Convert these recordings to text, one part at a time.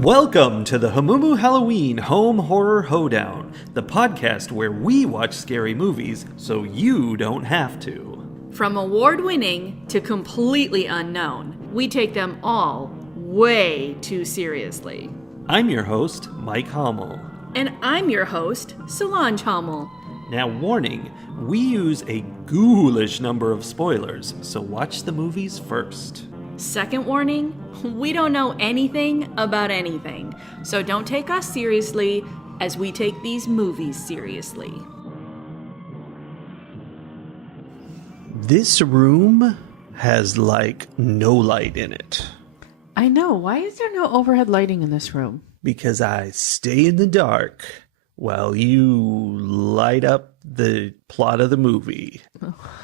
Welcome to the Hamumu Halloween Home Horror Hoedown, the podcast where we watch scary movies so you don't have to. From award-winning to completely unknown, we take them all way too seriously. I'm your host, Mike Hummel. And I'm your host, Solange Hummel. Now, warning, we use a ghoulish number of spoilers, so watch the movies first. Second warning, we don't know anything about anything, so don't take us seriously as we take these movies seriously. This room has, no light in it. I know. Why is there no overhead lighting in this room? Because I stay in the dark while you light up the plot of the movie.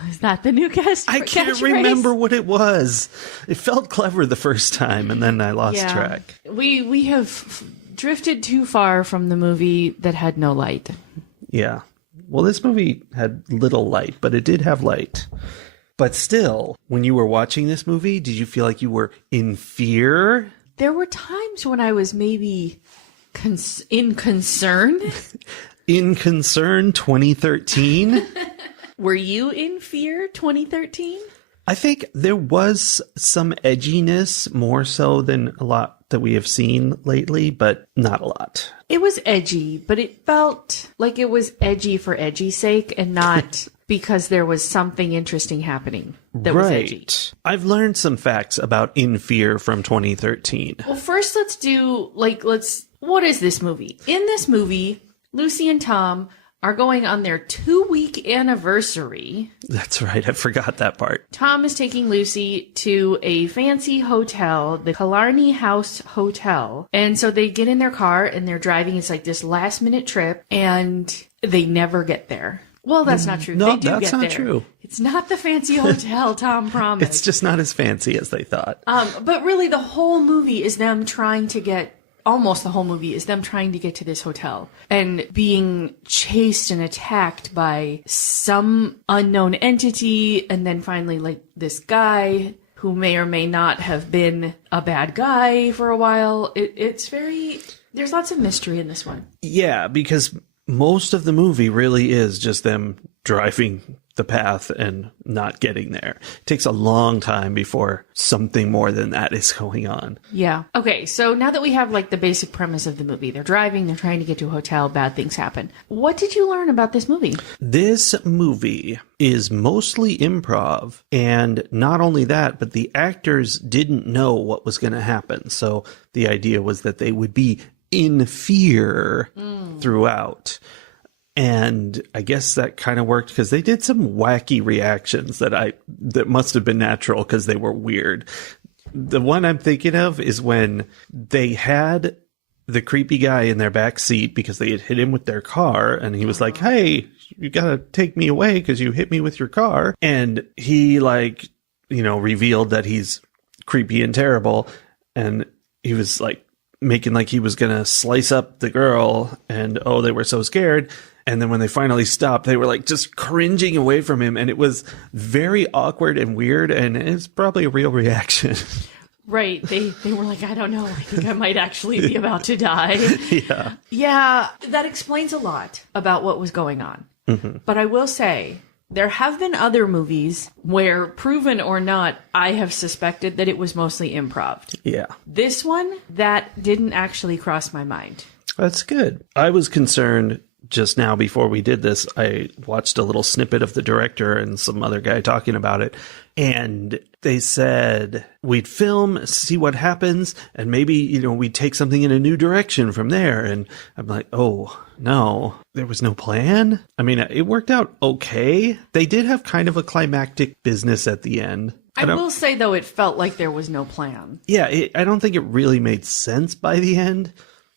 Is that the new guest? I can't remember what it was. It felt clever the first time, and then I lost track. We have drifted too far from the movie that had no light. Yeah. Well, this movie had little light, but it did have light. But still, when you were watching this movie, did you feel like you were in fear? There were times when I was maybe in concern. In Concern 2013? Were you in fear 2013? I think there was some edginess, more so than a lot that we have seen lately, but not a lot. It was edgy, but it felt like it was edgy for edgy's sake and not because there was something interesting happening that was edgy. I've learned some facts about In Fear from 2013. Well, first what is this movie? In this movie, Lucy and Tom are going on their 2-week anniversary. That's right. I forgot that part. Tom is taking Lucy to a fancy hotel, the Killarney House Hotel. And so they get in their car and they're driving. It's like this last minute trip and they never get there. Well, that's not true. No, they do that's get not there. true. It's not the fancy hotel Tom promised. It's just not as fancy as they thought. But really the whole movie is them trying to get almost the whole movie is them trying to get to this hotel and being chased and attacked by some unknown entity. And then finally, this guy who may or may not have been a bad guy for a while. There's lots of mystery in this one. Yeah, because most of the movie really is just them driving the path and not getting there. It takes a long time before something more than that is going on. Yeah. Okay, so now that we have the basic premise of the movie, they're driving, they're trying to get to a hotel, bad things happen. What did you learn about this movie? This movie is mostly improv, and not only that, but the actors didn't know what was going to happen. So the idea was that they would be in fear throughout. And I guess that kind of worked because they did some wacky reactions that must have been natural because they were weird. The one I'm thinking of is when they had the creepy guy in their back seat because they had hit him with their car, and he was like, "Hey, you gotta take me away because you hit me with your car." And he revealed that he's creepy and terrible, and he was making like he was gonna slice up the girl, and they were so scared. And then when they finally stopped, they were just cringing away from him. And it was very awkward and weird. And it's probably a real reaction. Right. They were like, I don't know. I think I might actually be about to die. Yeah. Yeah. That explains a lot about what was going on. Mm-hmm. But I will say, there have been other movies where, proven or not, I have suspected that it was mostly improv. Yeah. This one, that didn't actually cross my mind. That's good. I was concerned. Just now, before we did this, I watched a little snippet of the director and some other guy talking about it. And they said we'd film, see what happens, and maybe, we'd take something in a new direction from there. And I'm like, oh, no, there was no plan. I mean, it worked out okay. They did have kind of a climactic business at the end. I will say, though, it felt like there was no plan. Yeah, I don't think it really made sense by the end.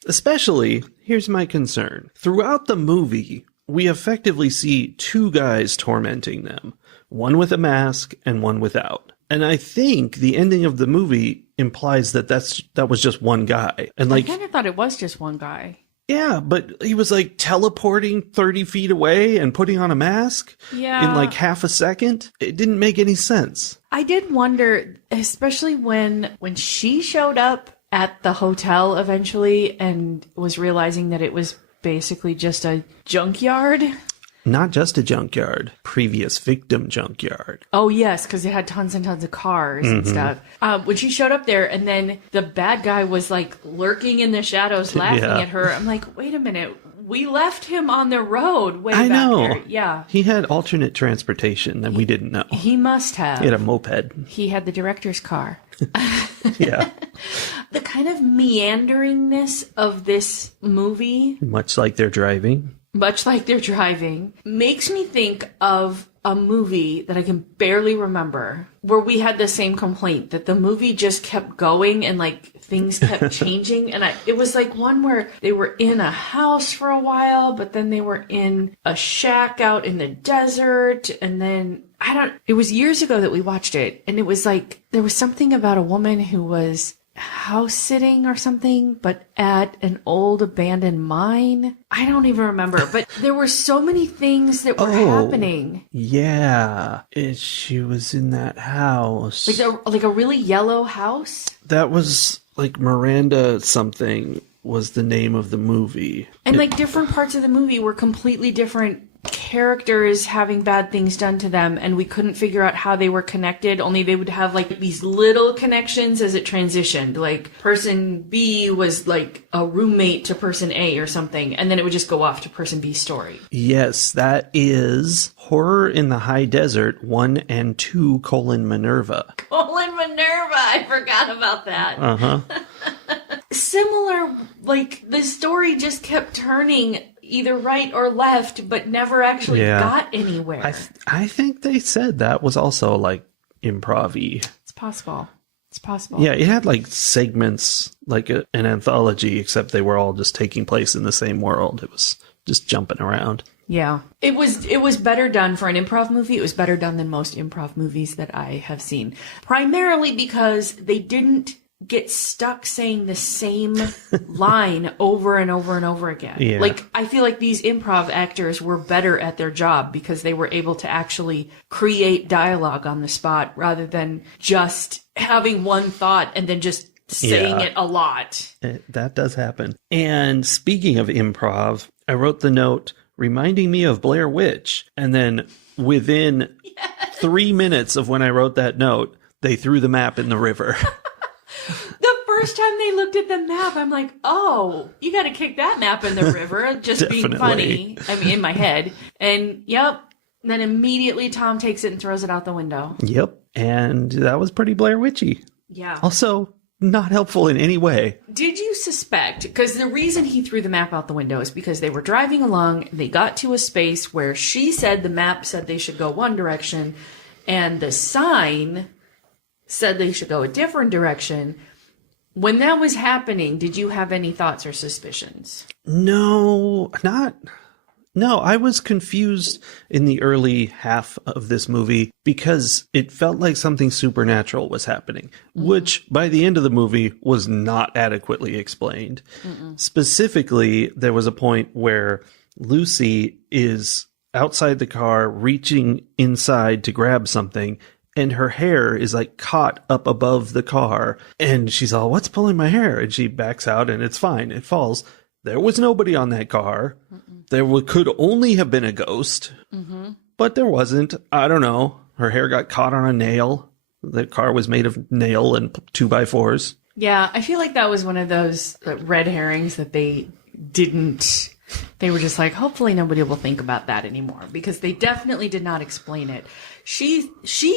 Especially, here's my concern. Throughout the movie, we effectively see two guys tormenting them. One with a mask and one without. And I think the ending of the movie implies that that was just one guy. And I kind of thought it was just one guy. Yeah, but he was teleporting 30 feet away and putting on a mask in half a second. It didn't make any sense. I did wonder, especially when she showed up at the hotel eventually and was realizing that it was basically just a junkyard. Not just a junkyard, previous victim junkyard. Oh, yes, because it had tons and tons of cars and stuff. When she showed up there and then the bad guy was like lurking in the shadows laughing at her, I'm like, wait a minute. We left him on the road way back there. Yeah. He had alternate transportation that we didn't know. He must have. He had a moped. He had the director's car. Yeah. The kind of meanderingness of this movie, Much like they're driving, makes me think of a movie that I can barely remember where we had the same complaint that the movie just kept going and like things kept changing. And it was like one where they were in a house for a while, but then they were in a shack out in the desert. And then it was years ago that we watched it. And it was like, there was something about a woman who was house sitting or something, but at an old abandoned mine. I don't even remember, but there were so many things that were happening. Yeah. She was in that house. Like a really yellow house. That was like Miranda something was the name of the movie. And like different parts of the movie were completely different characters having bad things done to them, and we couldn't figure out how they were connected, only they would have like these little connections as it transitioned. Like person B was like a roommate to person A or something, and then it would just go off to person B's story. Yes, that is Horror in the High Desert 1 and 2 : Minerva. Minerva! I forgot about that. Uh-huh. Similar, like the story just kept turning either right or left, but never actually got anywhere. I think they said that was also like improv-y. It's possible. Yeah, it had like segments, like an anthology, except they were all just taking place in the same world. It was just jumping around. Yeah. It was better done for an improv movie. It was better done than most improv movies that I have seen. Primarily because they didn't get stuck saying the same line over and over and over again. Yeah. Like, I feel like these improv actors were better at their job because they were able to actually create dialogue on the spot rather than just having one thought and then just saying it a lot. That does happen. And speaking of improv, I wrote the note reminding me of Blair Witch. And then within 3 minutes of when I wrote that note, they threw the map in the river. The first time they looked at the map, I'm like, oh, you got to kick that map in the river. Just being funny. I mean, in my head. And yep. Then immediately Tom takes it and throws it out the window. Yep. And that was pretty Blair Witchy. Yeah. Also, not helpful in any way. Did you suspect, because the reason he threw the map out the window is because they were driving along, they got to a space where she said the map said they should go one direction, and the sign said they should go a different direction. When that was happening, did you have any thoughts or suspicions? No, I was confused in the early half of this movie because it felt like something supernatural was happening, which by the end of the movie was not adequately explained. Specifically, there was a point where Lucy is outside the car reaching inside to grab something, and her hair is like caught up above the car, and she's all, "What's pulling my hair?" And she backs out and it's fine. It falls. There was nobody on that car. There could only have been a ghost, but there wasn't. I don't know. Her hair got caught on a nail. The car was made of nail and 2x4s. Yeah, I feel like that was one of those red herrings that they didn't. They were just like, hopefully nobody will think about that anymore, because they definitely did not explain it. She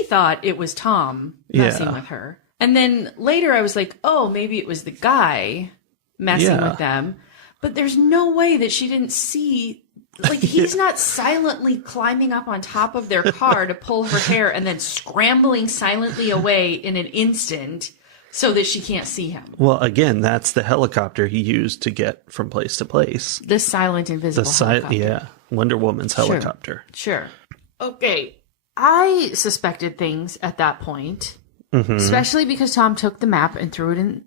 thought it was Tom messing with her. And then later I was like, oh, maybe it was the guy messing with them. But there's no way that she didn't see, like, he's not silently climbing up on top of their car to pull her hair and then scrambling silently away in an instant so that she can't see him. Well, again, that's the helicopter he used to get from place to place. The silent, invisible helicopter. Yeah, Wonder Woman's helicopter. Sure. Okay. I suspected things at that point, especially because Tom took the map and threw it in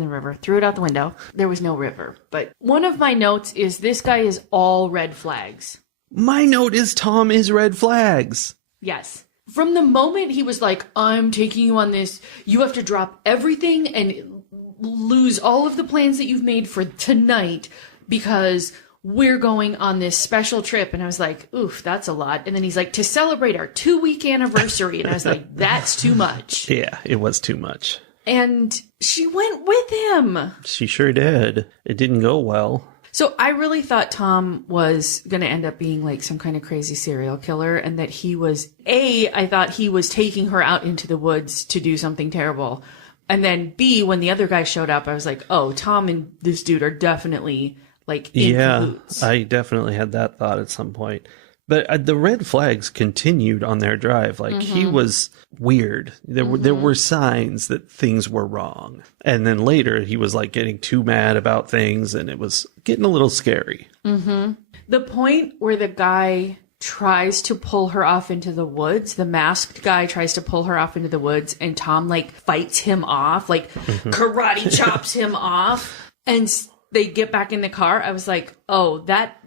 the river, threw it out the window. There was no river. But one of my notes is this guy is all red flags. My note is Tom is red flags. Yes. From the moment he was like, I'm taking you on this, you have to drop everything and lose all of the plans that you've made for tonight because we're going on this special trip. And I was like, oof, that's a lot. And then he's like, to celebrate our 2-week anniversary. And I was like, that's too much. Yeah, it was too much. And she went with him. She sure did. It didn't go well. So I really thought Tom was going to end up being like some kind of crazy serial killer, and that he was, I thought he was taking her out into the woods to do something terrible. And then B, when the other guy showed up, I was like, oh, Tom and this dude are definitely like in cahoots. I definitely had that thought at some point. But the red flags continued on their drive. Like, he was weird. There were signs that things were wrong. And then later, he was, like, getting too mad about things, and it was getting a little scary. The point where the guy tries to pull her off into the woods, the masked guy tries to pull her off into the woods, and Tom, like, fights him off, like, karate chops him off, and they get back in the car. I was like, oh, that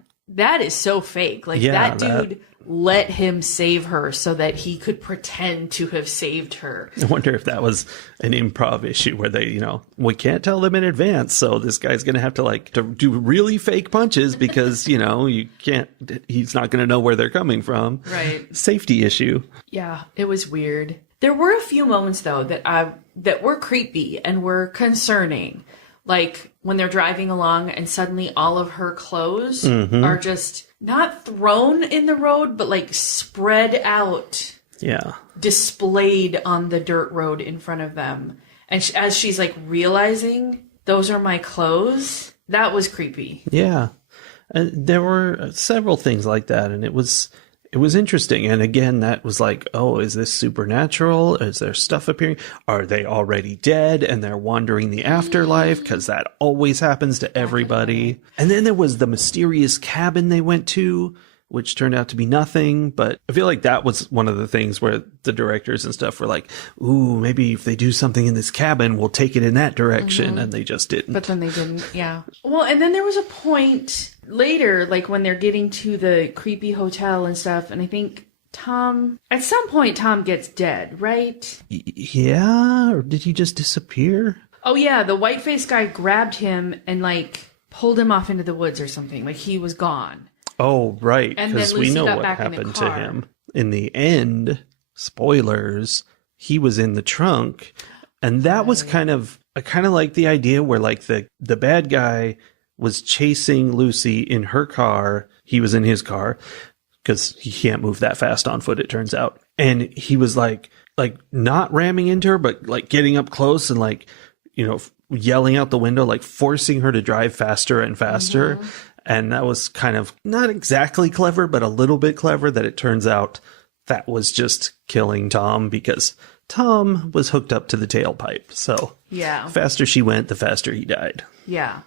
is so fake. Like, that dude let him save her so that he could pretend to have saved her. I wonder if that was an improv issue where they, we can't tell them in advance. So this guy's going to have to do really fake punches because, you can't, he's not going to know where they're coming from. Right. Safety issue. Yeah, it was weird. There were a few moments though that were creepy and were concerning. Like when they're driving along and suddenly all of her clothes are just not thrown in the road, but like spread out. Yeah. Displayed on the dirt road in front of them. And as she's like realizing, those are my clothes, that was creepy. Yeah. And there were several things like that. And it was interesting. And again, that was like, oh, is this supernatural? Is there stuff appearing? Are they already dead and they're wandering the afterlife? Because that always happens to everybody. And then there was the mysterious cabin they went to, which turned out to be nothing. But I feel like that was one of the things where the directors and stuff were like, ooh, maybe if they do something in this cabin, we'll take it in that direction. And they just didn't. But then they didn't. Yeah. Well, and then there was a point later, like when they're getting to the creepy hotel and stuff, and I think at some point Tom gets dead, right? Yeah, or did he just disappear? Oh yeah, the white-faced guy grabbed him and like pulled him off into the woods or something, like he was gone. Oh, right, because we know what happened happened to him. In the end, spoilers, he was in the trunk, and that was I kind of like the idea where like the bad guy was chasing Lucy in her car. He was in his car because he can't move that fast on foot, it turns out. And he was like not ramming into her, but like getting up close and like, yelling out the window, like forcing her to drive faster and faster. And that was kind of not exactly clever, but a little bit clever that it turns out that was just killing Tom because Tom was hooked up to the tailpipe. So yeah, faster she went, the faster he died. Yeah.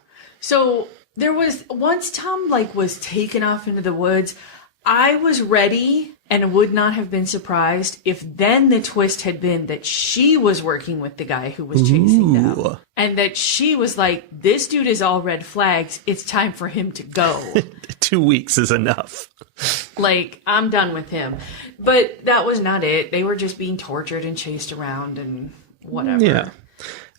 So there was, once Tom like was taken off into the woods, I was ready and would not have been surprised if then the twist had been that she was working with the guy who was chasing them. And that she was like, this dude is all red flags. It's time for him to go. 2 weeks is enough. Like, I'm done with him. But that was not it. They were just being tortured and chased around and whatever. Yeah.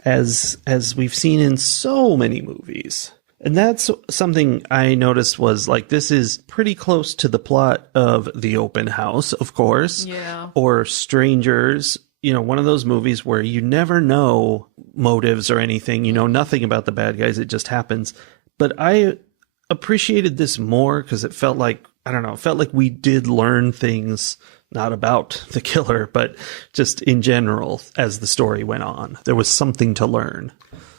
As we've seen in so many movies. And that's something I noticed was like, this is pretty close to the plot of The Open House, of course. Yeah. Or Strangers, one of those movies where you never know motives or anything. You know nothing about the bad guys. It just happens. But I appreciated this more because it felt like, it felt like we did learn things, not about the killer, but just in general as the story went on. There was something to learn.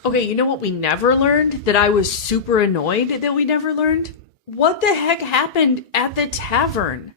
Okay, you know what we never learned? That I was super annoyed that we never learned? What the heck happened at the tavern?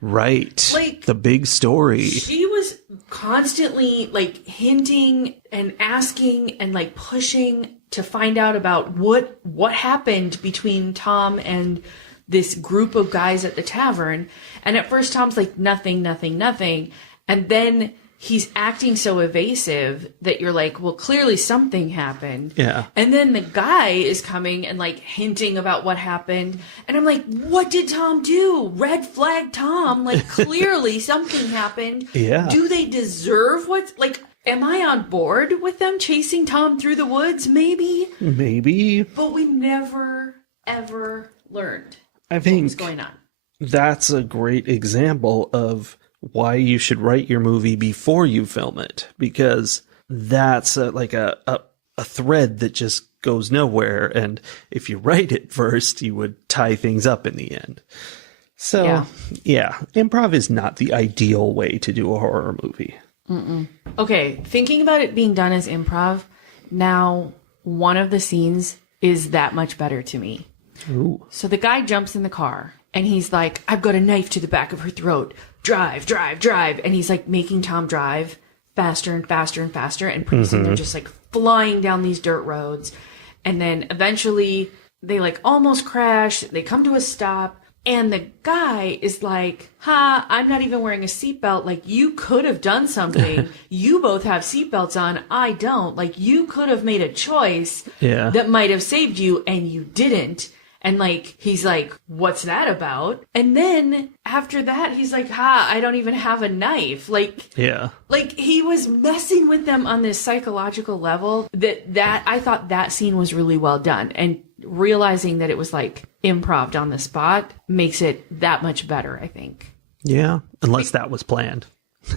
Right. Like, the big story. She was constantly like hinting and asking and like pushing to find out about what happened between Tom and this group of guys at the tavern. And at first Tom's like, nothing. And then he's acting so evasive that you're like, well, clearly something happened. Yeah. And then the guy is coming and like hinting about what happened. And I'm like, what did Tom do? Red flag Tom. Like, clearly something happened. Yeah. Do they deserve what's like, Am I on board with them chasing Tom through the woods? Maybe. Maybe. But we never, ever learned I think what was going on. that's a great example of why you should write your movie before you film it, because that's like a thread that just goes nowhere. And if you write it first, you would tie things up in the end. So, yeah, improv is not the ideal way to do a horror movie. Okay, thinking about it being done as improv, now one of the scenes is that much better to me. Ooh. So the guy jumps in the car and he's like, I've got a knife to the back of her throat. Drive, drive, drive. And he's like making Tom drive faster and faster and faster. And pretty soon they're just like flying down these dirt roads. And then eventually they like almost crash. They come to a stop. And the guy is like, I'm not even wearing a seatbelt. Like, you could have done something. You both have seatbelts on. I don't. Like, you could have made a choice that might have saved you, and you didn't. And, like, he's like, what's that about? And then after that, he's like, I don't even have a knife. Like, like he was messing with them on this psychological level that I thought that scene was really well done. And realizing that it was like improv on the spot makes it that much better, I think. Yeah, unless that was planned.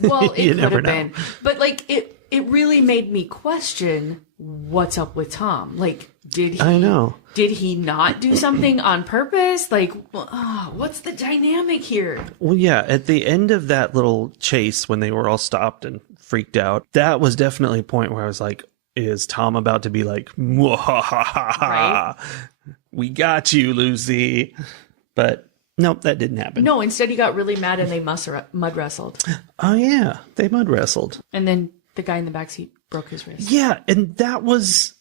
Well, it could have been. But like it really made me question what's up with Tom. Like, did he not do something on purpose? Like, what's the dynamic here? Well, yeah, at the end of that little chase when they were all stopped and freaked out, that was definitely a point where I was like, is Tom about to be like, right? We got you, Lucy? But nope, that didn't happen. No, instead he got really mad and they mud wrestled. Oh, yeah, they mud wrestled. And then the guy in the backseat broke his wrist. Yeah, and that was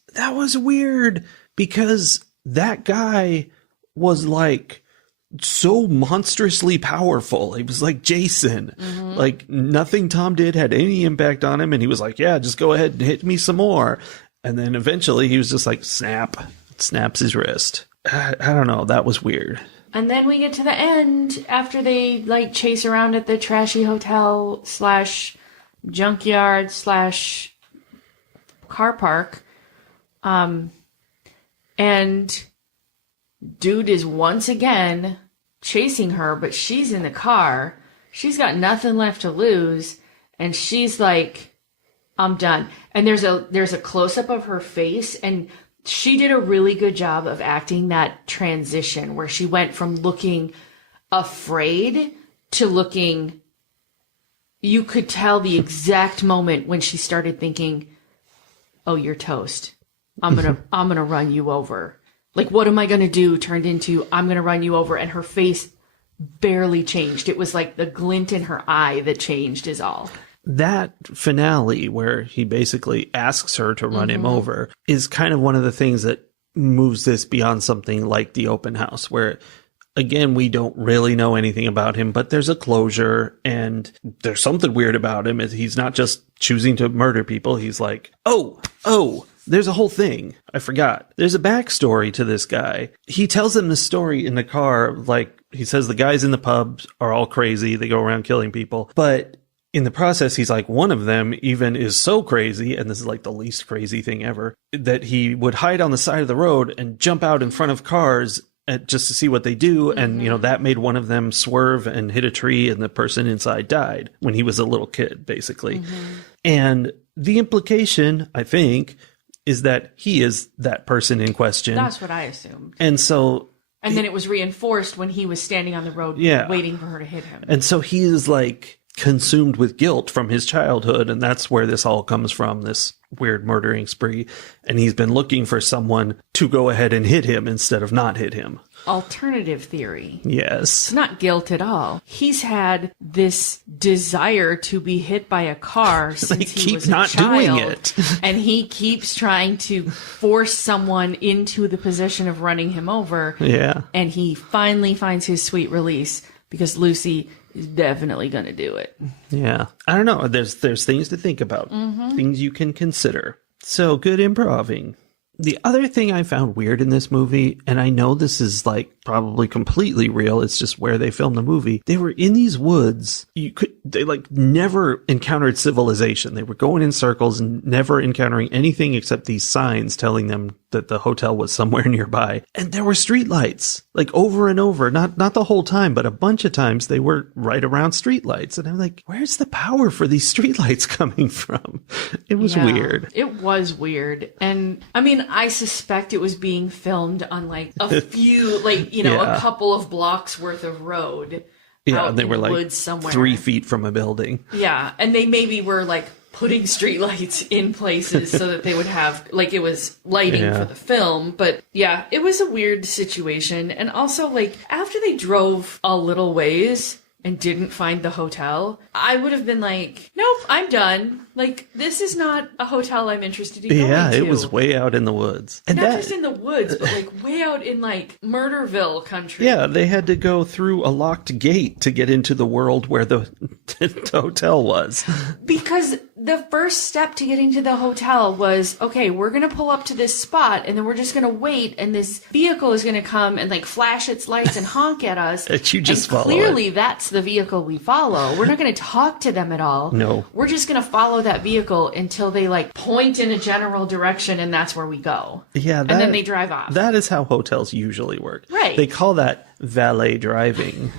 weird because that guy was like so monstrously powerful. He was like Jason. Like nothing Tom did had any impact on him, and he was like, yeah, just go ahead and hit me some more. And then eventually he was just like, snaps his wrist. I don't know, that was weird. And then we get to the end after they like chase around at the trashy hotel / junkyard / car park, and dude is once again chasing her, but she's in the car. She's got nothing left to lose, and she's like, I'm done. And there's a close-up of her face, and she did a really good job of acting that transition where she went from looking afraid to looking, you could tell the exact moment when she started thinking, oh, you're toast. I'm gonna run you over. Like, what am I going to do? Turned into, I'm going to run you over. And her face barely changed. It was like the glint in her eye that changed is all. That finale where he basically asks her to run him over is kind of one of the things that moves this beyond something like the open house, where, again, we don't really know anything about him, but there's a closure and there's something weird about him. He's not just choosing to murder people. He's like, oh, there's a whole thing. I forgot. There's a backstory to this guy. He tells them the story in the car. Like, he says the guys in the pubs are all crazy. They go around killing people. But in the process, he's like, one of them even is so crazy, and this is like the least crazy thing ever, that he would hide on the side of the road and jump out in front of cars just to see what they do. And, that made one of them swerve and hit a tree, and the person inside died when he was a little kid, basically. And the implication, I think, is that he is that person in question. That's what I assumed. And so... And then it was reinforced when he was standing on the road waiting for her to hit him. And so he is like consumed with guilt from his childhood, and that's where this all comes from, this weird murdering spree. And he's been looking for someone to go ahead and hit him instead of not hit him. Alternative theory. Yes. It's not guilt at all. He's had this desire to be hit by a car since he was a child. Doing it. And he keeps trying to force someone into the position of running him over. Yeah. And he finally finds his sweet release because Lucy is definitely going to do it. Yeah. I don't know. There's things to think about. Things you can consider. So good improving. The other thing I found weird in this movie, and I know this is like probably completely real, it's just where they filmed the movie. They were in these woods. They like never encountered civilization. They were going in circles and never encountering anything except these signs telling them that the hotel was somewhere nearby. And there were streetlights, like over and over, not the whole time, but a bunch of times they were right around streetlights. And I'm like, where's the power for these streetlights coming from? It was weird. It was weird. And I mean, I suspect it was being filmed on like a few, like, you know, a couple of blocks worth of road. Yeah, and they were like woods somewhere. 3 feet from a building. Yeah, and they maybe were like putting streetlights in places so that they would have, like, it was lighting for the film. But yeah, it was a weird situation. And also, like, after they drove a little ways and didn't find the hotel, I would have been like, nope, I'm done. Like, this is not a hotel I'm interested in going to. Yeah, it was way out in the woods. And not just in the woods, but like way out in like Murderville country. Yeah, they had to go through a locked gate to get into the world where the hotel was. Because the first step to getting to the hotel was, okay, we're going to pull up to this spot and then we're just going to wait and this vehicle is going to come and like flash its lights and honk at us. And you just follow clearly it. That's the vehicle we follow. We're not going to talk to them at all. No. We're just going to follow that vehicle until they like point in a general direction and that's where we go. Yeah. And then they drive off. That is how hotels usually work. Right. They call that valet driving.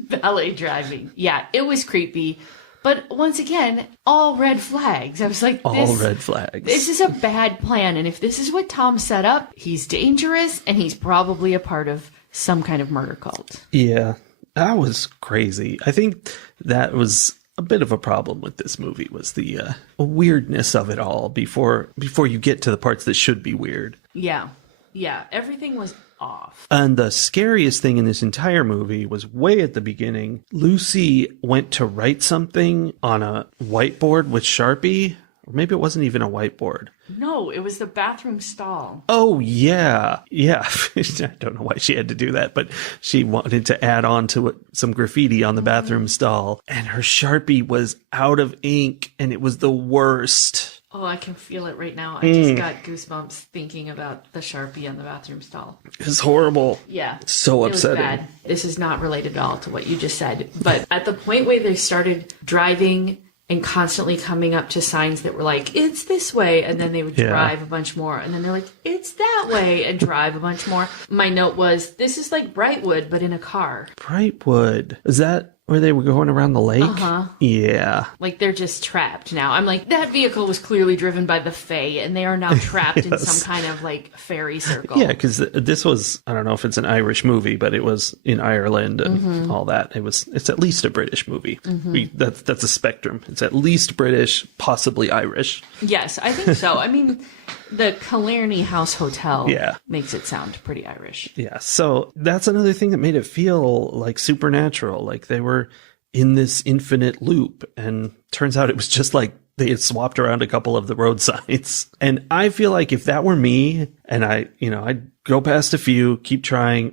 Valet driving. Yeah, it was creepy. But once again, all red flags. I was like, all red flags. This is a bad plan. And if this is what Tom set up, he's dangerous and he's probably a part of some kind of murder cult. Yeah, that was crazy. I think that was a bit of a problem with this movie, was the weirdness of it all before you get to the parts that should be weird. Yeah. Yeah. Everything was off. And the scariest thing in this entire movie was way at the beginning. Lucy went to write something on a whiteboard with Sharpie. Or maybe it wasn't even a whiteboard. No, it was the bathroom stall. Oh, yeah. Yeah. I don't know why she had to do that, but she wanted to add on to it some graffiti on the bathroom stall. And her Sharpie was out of ink, and it was the worst. Oh, I can feel it right now. I just got goosebumps thinking about the Sharpie on the bathroom stall. It was horrible. Yeah. So upsetting. It was bad. This is not related at all to what you just said. But at the point where they started driving and constantly coming up to signs that were like, it's this way, and then they would drive a bunch more, and then they're like, it's that way, and drive a bunch more. My note was, this is like Brightwood, but in a car. Brightwood. Is that where they were going around the lake? Uh-huh. Yeah. Like, they're just trapped now. I'm like, that vehicle was clearly driven by the Fae, and they are now trapped in some kind of, like, fairy circle. Yeah, because this was, I don't know if it's an Irish movie, but it was in Ireland and all that. It's at least a British movie. That's a spectrum. It's at least British, possibly Irish. Yes, I think so. I mean, the Killarney House Hotel makes it sound pretty Irish. Yeah, so that's another thing that made it feel like supernatural, like they were in this infinite loop, and turns out it was just like they had swapped around a couple of the road signs. And I feel like if that were me, and I'd go past a few, keep trying,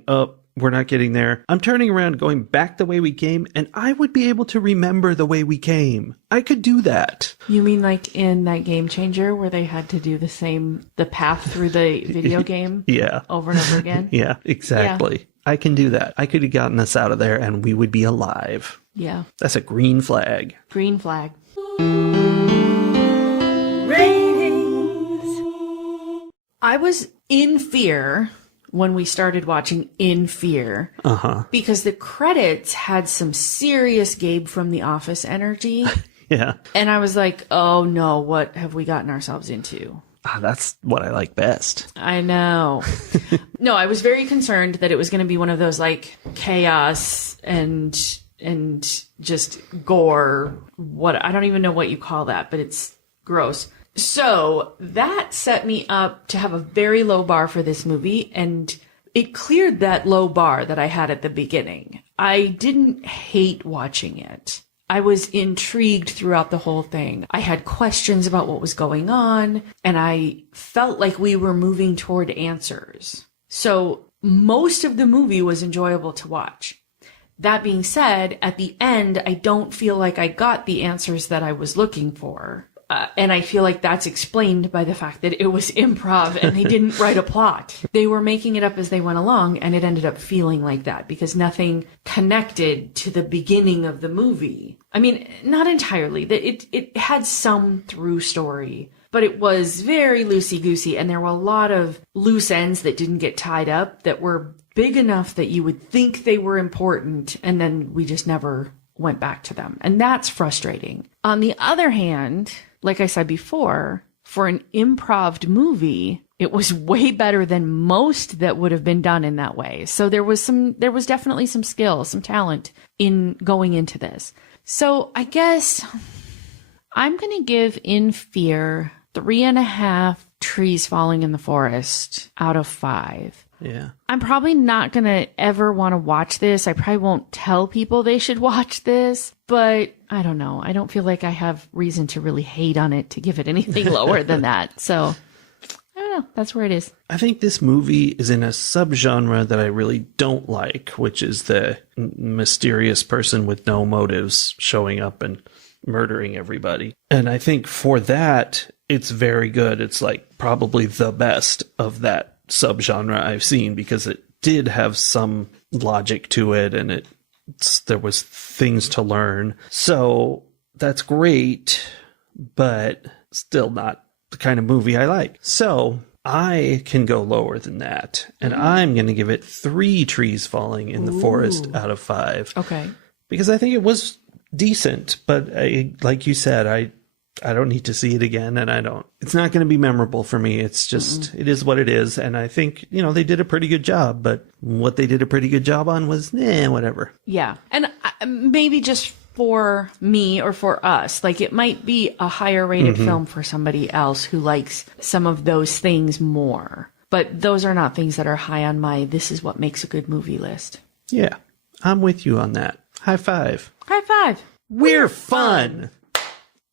we're not getting there, I'm turning around, going back the way we came, and I would be able to remember the way we came. I could do that. You mean like in that Game Changer where they had to do the path through the video game? Yeah. Over and over again? Yeah, exactly. Yeah. I can do that. I could have gotten us out of there and we would be alive. Yeah. That's a green flag. Green flag. Ratings. I was in fear when we started watching In Fear. Because the credits had some serious Gabe from The Office energy. Yeah. And I was like, oh no, what have we gotten ourselves into? That's what I like best. I know. No, I was very concerned that it was going to be one of those like chaos and just gore. What, I don't even know what you call that, but it's gross. So that set me up to have a very low bar for this movie, and it cleared that low bar that I had at the beginning. I didn't hate watching it. I was intrigued throughout the whole thing. I had questions about what was going on, and I felt like we were moving toward answers. So most of the movie was enjoyable to watch. That being said, at the end, I don't feel like I got the answers that I was looking for. And I feel like that's explained by the fact that it was improv and they didn't write a plot. They were making it up as they went along, and it ended up feeling like that because nothing connected to the beginning of the movie. I mean, not entirely. It had some through story, but it was very loosey-goosey, and there were a lot of loose ends that didn't get tied up that were big enough that you would think they were important, and then we just never went back to them. And that's frustrating. On the other hand, like I said before, for an improv movie, it was way better than most that would have been done in that way. So there was definitely some skill, some talent in going into this. So I guess I'm going to give In Fear 3.5 trees falling in the forest out of 5. Yeah. I'm probably not going to ever want to watch this. I probably won't tell people they should watch this, but I don't know. I don't feel like I have reason to really hate on it to give it anything lower than that. So I don't know. That's where it is. I think this movie is in a subgenre that I really don't like, which is the mysterious person with no motives showing up and murdering everybody. And I think for that, it's very good. It's like probably the best of that subgenre I've seen because it did have some logic to it and there was things to learn. So that's great, but still not the kind of movie I like. So I can go lower than that, and I'm going to give it 3 trees falling in the forest out of 5. Okay. Because I think it was decent, but like you said, I don't need to see it again, and it's not going to be memorable for me. It's just, it is what it is. And I think, they did a pretty good job, but what they did a pretty good job on was, whatever. Yeah. And maybe just for me or for us, like it might be a higher rated film for somebody else who likes some of those things more. But those are not things that are high on my, this is what makes a good movie list. Yeah. I'm with you on that. High five. High five. We're fun.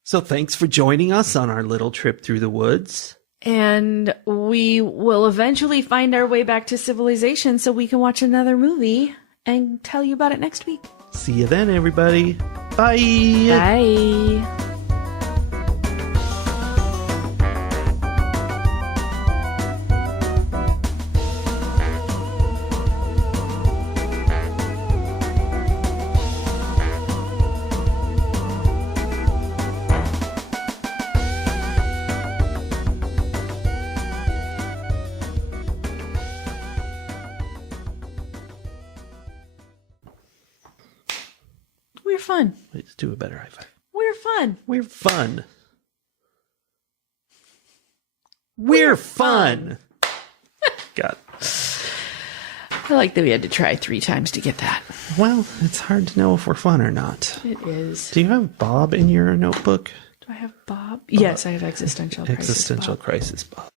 So thanks for joining us on our little trip through the woods. And we will eventually find our way back to civilization so we can watch another movie and tell you about it next week. See you then, everybody. Bye. Bye. We're fun. Let's do a better high five. We're fun. We're fun. We're fun. God. I like that we had to try 3 times to get that. Well, it's hard to know if we're fun or not. It is. Do you have Bob in your notebook? Do I have Bob? Yes, I have existential crisis. Existential crisis Bob.